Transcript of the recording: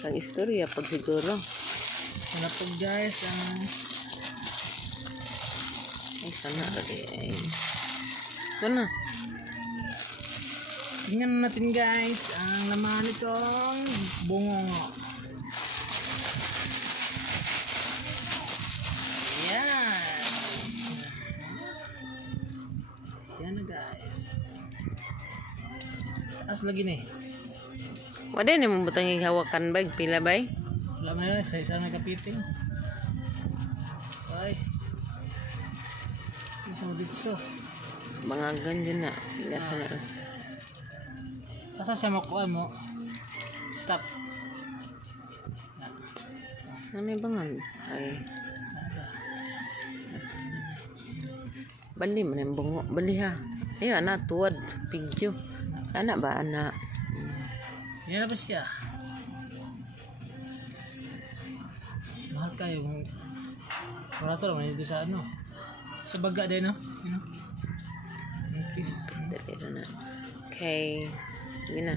Ang istorya pag siguro. Ano po guys, Ay, sana lagi ay. Ito na. tingnan natin guys ang laman nitong bungo. Yan. Yan na guys. Taas lagi ni. Wala na mong butang ihawakan ba? Pila ba? Wala mo yun, sa isang nagkapiting. Ay. Isang ditso. Bangagan dyan na. Gasa na. Asa siya makuhaan mo? Stop. Ano yung bangag? Ay. Bali man yung bungo. Bali ha. Ay, anak, tuwad. Pigyo. Anak ba, anak? Yan na ba siya? Mahal kayo. Operator naman dito sa ano. Sa baga din, no? You know? Please. Dali na. Okay. Sige na.